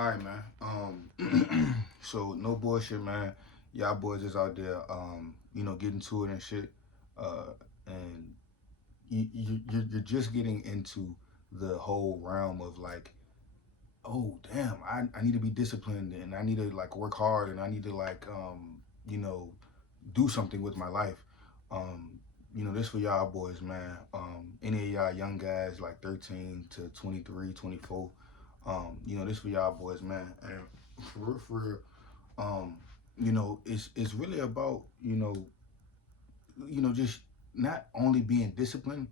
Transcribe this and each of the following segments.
All right, man. So no bullshit, man. Y'all boys is out there, getting to it and shit. And you're just getting into the whole realm of like, oh damn, I need to be disciplined and I need to like work hard and I need to like, you know, do something with my life. This for y'all boys, man. Any of y'all young guys like 13 to 23, 24. This for y'all boys, man. And for real, it's really about, just not only being disciplined,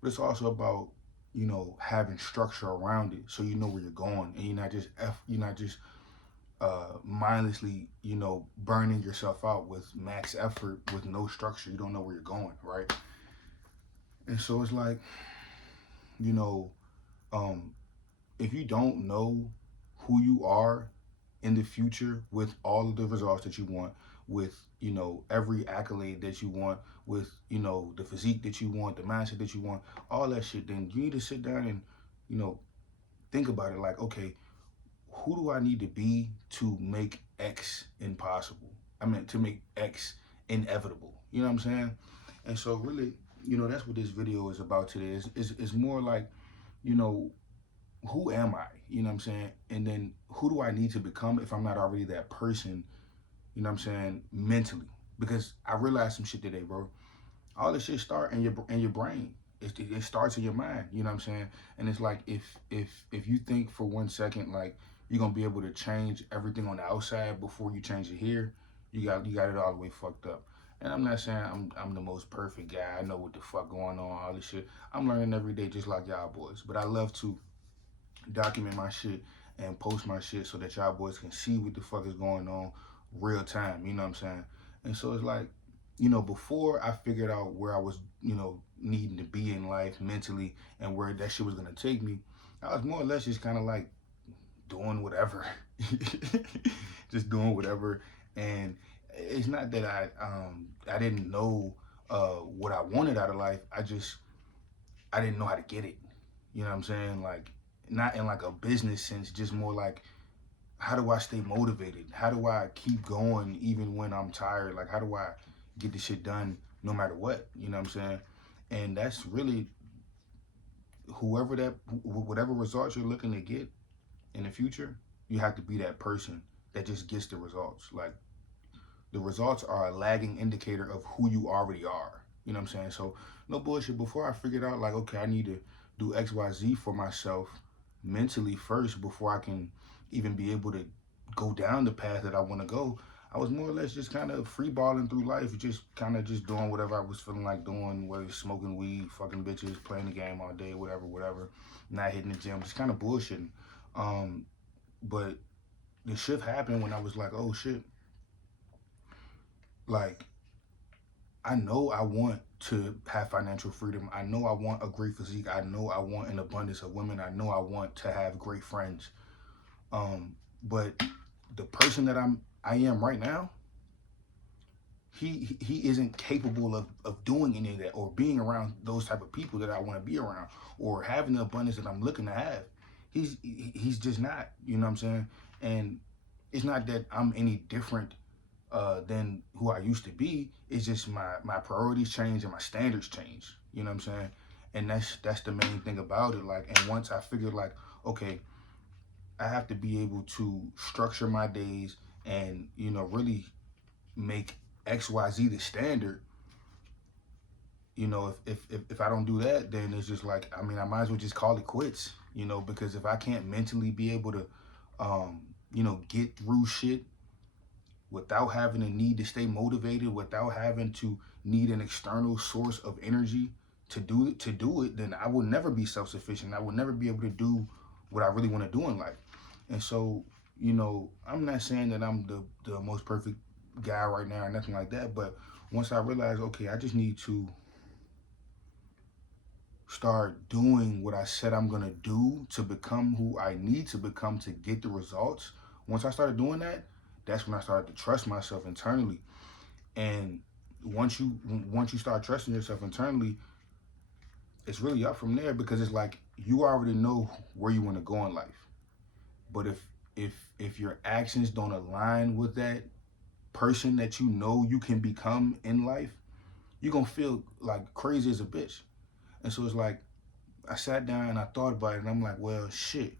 but it's also about, having structure around it so you know where you're going and you're not just mindlessly, burning yourself out with max effort with no structure. You don't know where you're going, right? And so it's like, you know, um, if you don't know who you are in the future with all of the results that you want, with, every accolade that you want, with, the physique that you want, the mindset that you want, all that shit, then you need to sit down and, you know, think about it like, okay, who do I need to be to make X impossible? I mean, to make X inevitable. You know what I'm saying? And so, really, that's what this video is about today. It's more like, you know, who am I? You know what I'm saying? And then who do I need to become if I'm not already that person? You know what I'm saying? Mentally, because I realized some shit today, bro. All this shit start in your brain. It starts in your mind. You know what I'm saying? And it's like if you think for 1 second like you're gonna be able to change everything on the outside before you change it here, you got it all the way fucked up. And I'm not saying I'm the most perfect guy. I know what the fuck going on, all this shit. I'm learning every day just like y'all boys. But I love to document my shit and post my shit so that y'all boys can see what the fuck is going on real time. You know what I'm saying? And so it's like, before I figured out where I was, needing to be in life mentally and where that shit was gonna take me, I was more or less just kind of like doing whatever, just doing whatever. And it's not that I didn't know what I wanted out of life. I didn't know how to get it. You know what I'm saying? Like not in like a business sense, just more like how do I stay motivated? How do I keep going even when I'm tired? Like how do I get the shit done no matter what? You know what I'm saying? And that's really whatever results you're looking to get in the future, you have to be that person that just gets the results. Like the results are a lagging indicator of who you already are. You know what I'm saying? So no bullshit. Before I figured out like, okay, I need to do XYZ for myself mentally first before I can even be able to go down the path that I want to go. I was more or less just kind of free balling through life, just kind of just doing whatever I was feeling like doing, whether it's smoking weed, fucking bitches, playing the game all day, whatever, not hitting the gym, just kind of bullshitting. Um, but the shift happened when I was like, oh shit, like I know I want to have financial freedom. I know I want a great physique. I know I want an abundance of women. I know I want to have great friends. But the person that I am right now, he isn't capable of doing any of that or being around those type of people that I want to be around or having the abundance that I'm looking to have. He's just not, you know what I'm saying? And it's not that I'm any different than who I used to be. It's just my priorities change and my standards change. You know what I'm saying? And that's the main thing about it. Like, and once I figured like, okay, I have to be able to structure my days and really make XYZ the standard. If I don't do that, then it's just like, I mean, I might as well just call it quits. Because if I can't mentally be able to, get through shit without having a need to stay motivated, without having to need an external source of energy to do it, then I will never be self-sufficient. I will never be able to do what I really want to do in life. And so, I'm not saying that I'm the most perfect guy right now or nothing like that, but once I realized, okay, I just need to start doing what I said I'm gonna do to become who I need to become to get the results. Once I started doing that, that's when I started to trust myself internally. And once you start trusting yourself internally, it's really up from there because it's like you already know where you want to go in life. But if your actions don't align with that person that you know you can become in life, you're gonna feel like crazy as a bitch. And so it's like I sat down and I thought about it, and I'm like, well, shit,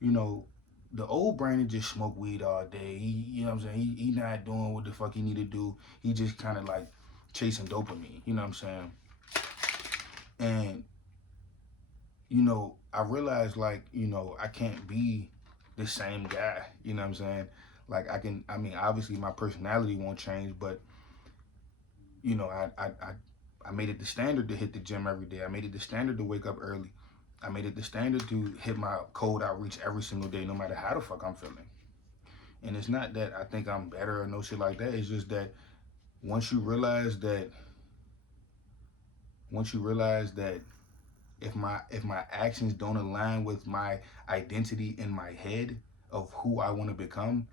you know, the old Brandon just smoked weed all day. You know what I'm saying? He not doing what the fuck he need to do. He just kind of like chasing dopamine. You know what I'm saying? And you know, I realized like, you know, I can't be the same guy. You know what I'm saying? Like I mean, obviously my personality won't change, but you know, I made it the standard to hit the gym every day. I made it the standard to wake up early. I made it the standard to hit my cold outreach every single day, no matter how the fuck I'm feeling. And it's not that I think I'm better or no shit like that. It's just that once you realize that, once you realize that if my actions don't align with my identity in my head of who I want to become,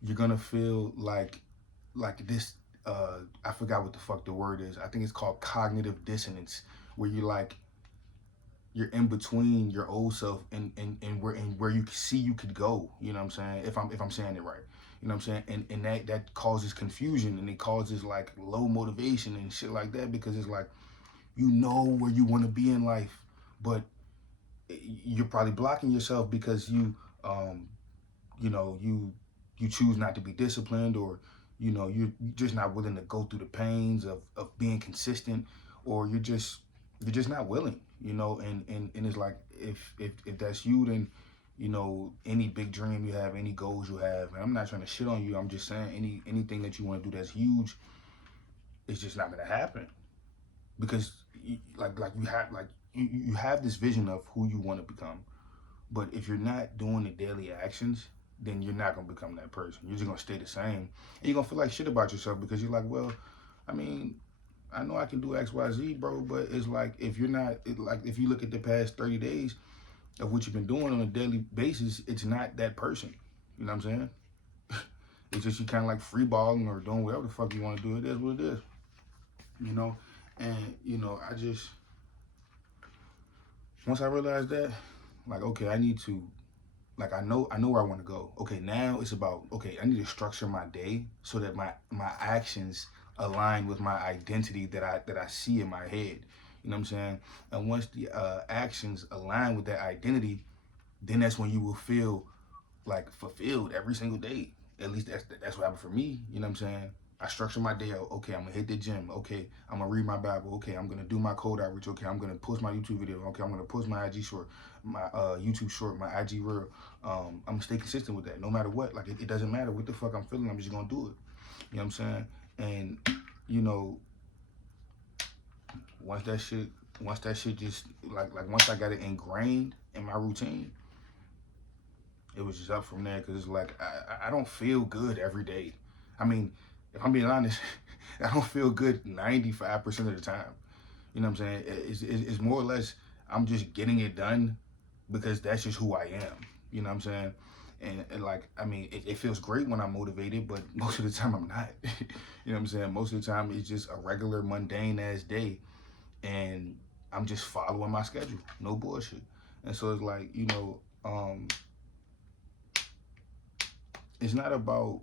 you're gonna feel like this. I forgot what the fuck the word is. I think it's called cognitive dissonance, where you're in between your old self and where you see you could go. You know what I'm saying? If I'm saying it right. You know what I'm saying? And that causes confusion, and it causes like low motivation and shit like that, because it's like you know where you want to be in life, but you're probably blocking yourself because um you know you choose not to be disciplined, or you know you're just not willing to go through the pains of being consistent, or you're just not willing, you know. And it's like if that's you, then you know any big dream you have, any goals you have, and I'm not trying to shit on you, I'm just saying anything that you want to do that's huge, it's just not gonna happen, because like you have this vision of who you want to become, but if you're not doing the daily actions, then you're not gonna become that person. You're just gonna stay the same, and you're gonna feel like shit about yourself, because you're like, well, I mean, I know I can do X, Y, Z, bro, but it's like if you're not, like if you look at the past 30 days of what you've been doing on a daily basis, it's not that person. You know what I'm saying? It's just you kind of like free balling or doing whatever the fuck you want to do. It is what it is, you know. And you know, I just once I realized that, like, okay, I need to, like, I know where I want to go. Okay, now it's about, okay, I need to structure my day so that my actions align with my identity that I see in my head. You know what I'm saying? And once the actions align with that identity, then that's when you will feel like fulfilled every single day. At least that's what happened for me. You know what I'm saying? I structure my day out. Okay, I'm gonna hit the gym. Okay, I'm gonna read my Bible. Okay, I'm gonna do my code outreach. Okay, I'm gonna post my YouTube video. Okay, I'm gonna post my IG short, my YouTube short, my IG reel. I'm gonna stay consistent with that, no matter what. Like it doesn't matter what the fuck I'm feeling. I'm just gonna do it. You know what I'm saying? And you know, once that shit just like once I got it ingrained in my routine, it was just up from there, because it's like I don't feel good every day. I mean, if I'm being honest, I don't feel good 95% of the time. You know what I'm saying? It's more or less I'm just getting it done because that's just who I am. You know what I'm saying? And like, I mean, it feels great when I'm motivated, but most of the time I'm not. You know what I'm saying? Most of the time it's just a regular mundane ass day, and I'm just following my schedule. No bullshit. And so it's like, you know, it's not about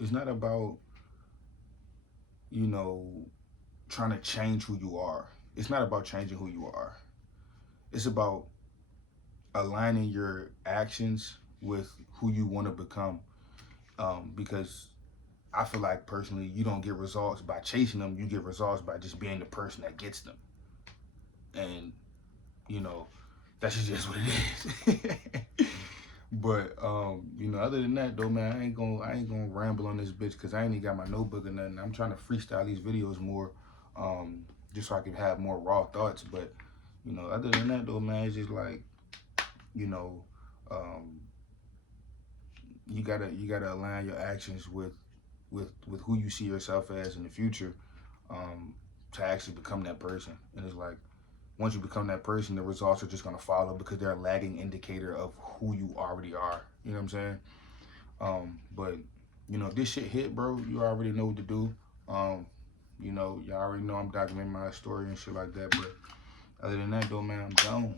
it's not about you know trying to change who you are. It's not about changing who you are. It's about aligning your actions with who you want to become, because I feel like personally you don't get results by chasing them, you get results by just being the person that gets them. And you know that's just what it is. But you know, other than that though, man, I ain't gonna ramble on this bitch, because I ain't even got my notebook or nothing. I'm trying to freestyle these videos more, just so I can have more raw thoughts. But you know, other than that though, man, it's just like, you know, um, you gotta align your actions with who you see yourself as in the future, um, to actually become that person. And it's like once you become that person, the results are just gonna follow, because they're a lagging indicator of who you already are. You know what I'm saying? But you know, if this shit hit, bro, you already know what to do. Um, you know, y'all already know I'm documenting my story and shit like that. But other than that, though, man, I'm gone.